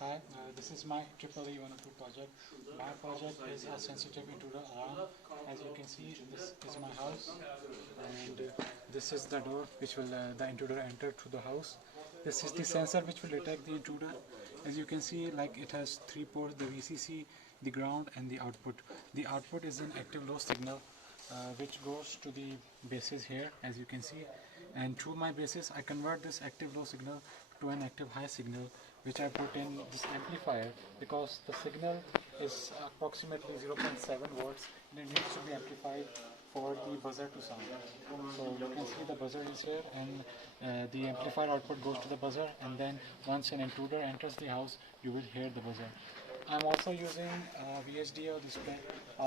Hi, this is my EEE 102 project. My project is a sensitive intruder alarm. As you can see, this is my house, and this is the door which will the intruder enter through the house. This is the sensor which will detect the intruder. As you can see, like it has three ports: the VCC, the ground, and the output. The output is an active low signal, which goes to the bases here, as you can see. And through my bases, I convert this active low signal to an active high signal, which I put in this amplifier, because the signal is approximately 0.7 volts and it needs to be amplified for the buzzer to sound. So you can see the buzzer is here, and the amplifier output goes to the buzzer, and then once an intruder enters the house, you will hear the buzzer. I'm also using VHDL display. I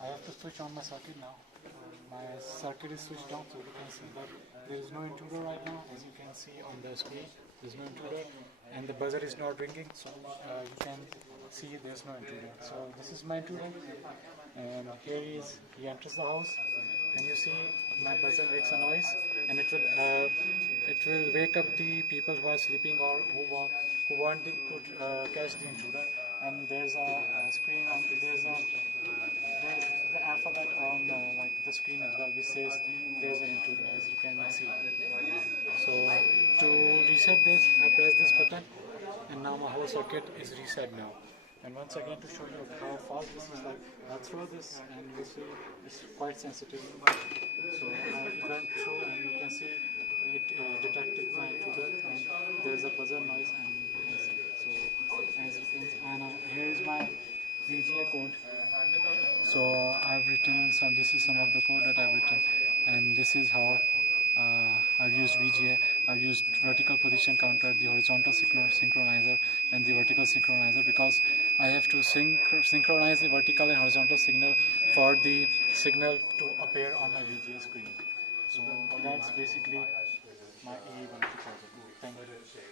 have to switch on my circuit now. My circuit is switched on, so you can see that there is no intruder right now. As you can see on the screen, there is no intruder, and the buzzer is not ringing, so you can see there is no intruder. So this is my intruder, and here he enters the house, and you see my buzzer makes a noise, and it will wake up the people who are sleeping or who want to catch the intruder. And there's a screen on there's the alphabet on like the screen as well, which says there's an intruder, as you can see. So to reset this, I press this button, and now my whole circuit is reset now. And once again, to show you how fast this is, like I throw this and you see it's quite sensitive. So I went through, and you can see it detected my intruder, and there's a buzzer noise, and you can see. So as you can see, and here is my VGA code. So I've written some. This is some of the code that I've written, and this is how I've used VGA. I've used vertical position counter, the horizontal synchronizer, and the vertical synchronizer, because I have to synchronize the vertical and horizontal signal for the signal to appear on my VGA screen. So that's basically my EEE 102 project. Thank you.